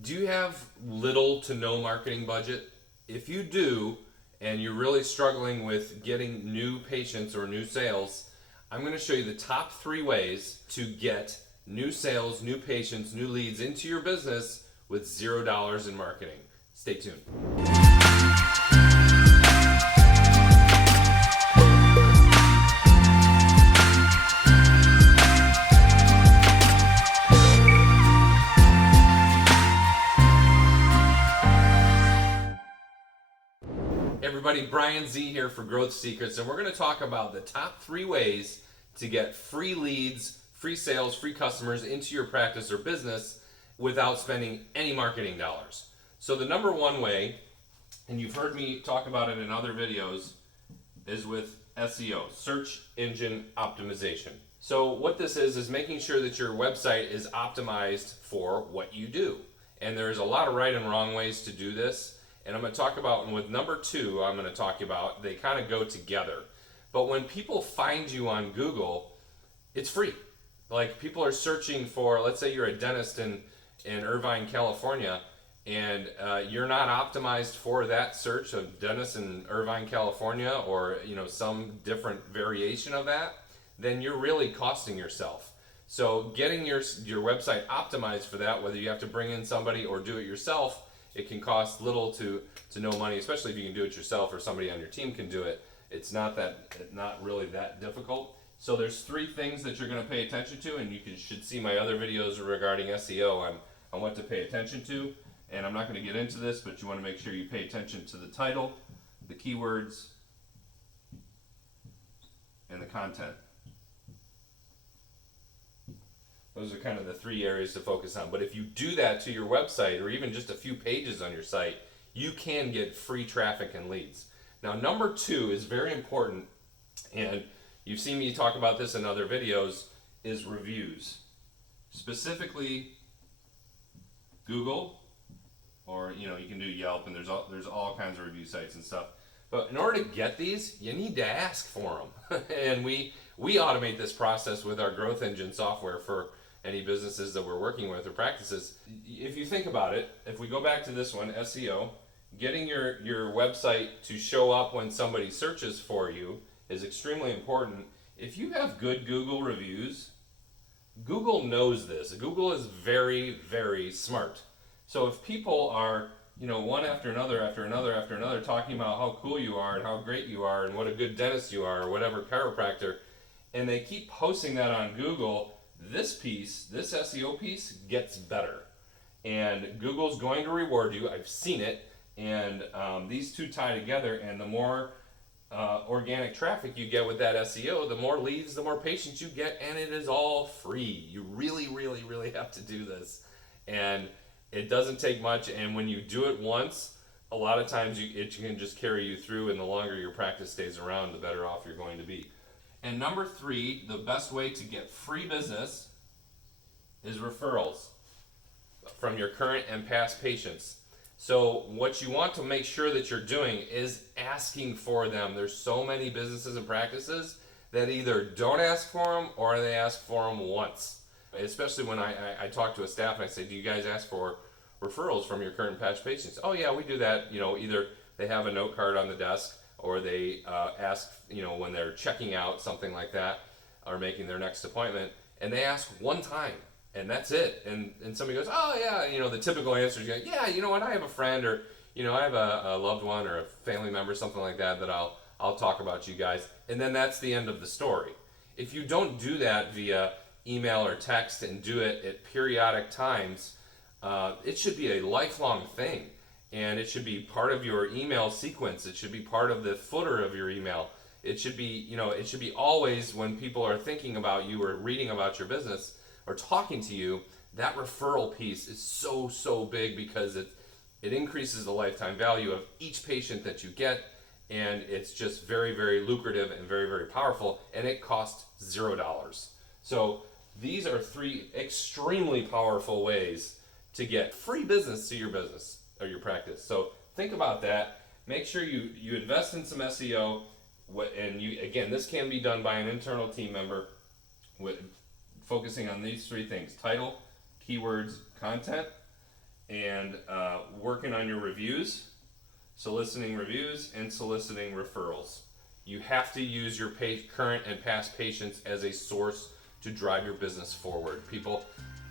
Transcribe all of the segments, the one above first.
Do you have little to no marketing budget? If you do, and you're really struggling with getting new patients or new sales, I'm going to show you the top 3 ways to get new sales, new patients, new leads into your business with $0 in marketing. Stay tuned. Everybody, Bryan Z here for Growth Secrets, and we're going to talk about the top 3 ways to get free leads, free sales, free customers into your practice or business without spending any marketing dollars. So the number 1 way, and you've heard me talk about it in other videos, is with SEO, search engine optimization. So what this is making sure that your website is optimized for what you do. And there's a lot of right and wrong ways to do this. And I'm going to talk about, and with number 2, I'm going to talk about, they kind of go together. But when people find you on Google, it's free. Like, people are searching for, let's say you're a dentist in Irvine, California, and you're not optimized for that search of dentist in Irvine, California, or some different variation of that, then you're really costing yourself. So getting your website optimized for that, whether you have to bring in somebody or do it yourself, it can cost little to no money, especially if you can do it yourself or somebody on your team can do it. It's not really that difficult. So there's 3 things that you're going to pay attention to, and you should see my other videos regarding SEO on what to pay attention to. And I'm not going to get into this, but you want to make sure you pay attention to the title, the keywords, and the content. Those are kind of the 3 areas to focus on. But if you do that to your website, or even just a few pages on your site, you can get free traffic and leads. Now, number 2 is very important, and you've seen me talk about this in other videos, is reviews. Specifically, Google, or you can do Yelp, and there's all kinds of review sites and stuff. But in order to get these, you need to ask for them. And we automate this process with our Growth Engine software for any businesses that we're working with or practices. If you think about it, if we go back to this one, SEO, getting your website to show up when somebody searches for you is extremely important. If you have good Google reviews, Google knows this. Google is very, very smart. So if people are one after another talking about how cool you are and how great you are and what a good dentist you are or whatever, chiropractor, and they keep posting that on Google, this SEO piece gets better. And Google's going to reward you. I've seen it. And these 2 tie together, and the more organic traffic you get with that SEO, the more leads, the more patients you get, and it is all free. You really, really, really have to do this. And it doesn't take much, and when you do it once, a lot of times it can just carry you through, and the longer your practice stays around, the better off you're going to be. And number 3, the best way to get free business is referrals from your current and past patients. So what you want to make sure that you're doing is asking for them. There's so many businesses and practices that either don't ask for them or they ask for them once. Especially when I talk to a staff and I say, do you guys ask for referrals from your current and past patients? Oh yeah, we do that. Either they have a note card on the desk, or they ask, when they're checking out, something like that, or making their next appointment, and they ask one time, and that's it. And somebody goes, oh yeah, the typical answer is, yeah, you know what, I have a friend, or I have a loved one or a family member, something like that I'll talk about you guys, and then that's the end of the story. If you don't do that via email or text and do it at periodic times, it should be a lifelong thing. And it should be part of your email sequence. It should be part of the footer of your email. It should be, it should be always when people are thinking about you or reading about your business or talking to you, that referral piece is so big, because it increases the lifetime value of each patient that you get, and it's just very, very lucrative and very, very powerful, and it costs $0. So these are 3 extremely powerful ways to get free business to your business or your practice. So think about that. Make sure you invest in some SEO, and again, this can be done by an internal team member with focusing on these 3 things: title, keywords, content. and working on your reviews, soliciting reviews, and soliciting referrals. You have to use your current and past patients as a source to drive your business forward.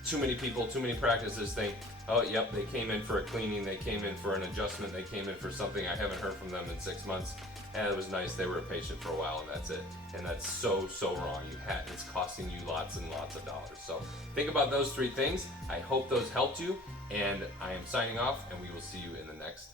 Too many practices think, oh, yep, they came in for a cleaning, they came in for an adjustment, they came in for something, I haven't heard from them in 6 months, and it was nice, they were a patient for a while, and that's it. And that's so wrong. It's costing you lots and lots of dollars. So think about those 3 things. I hope those helped you, and I am signing off, and we will see you in the next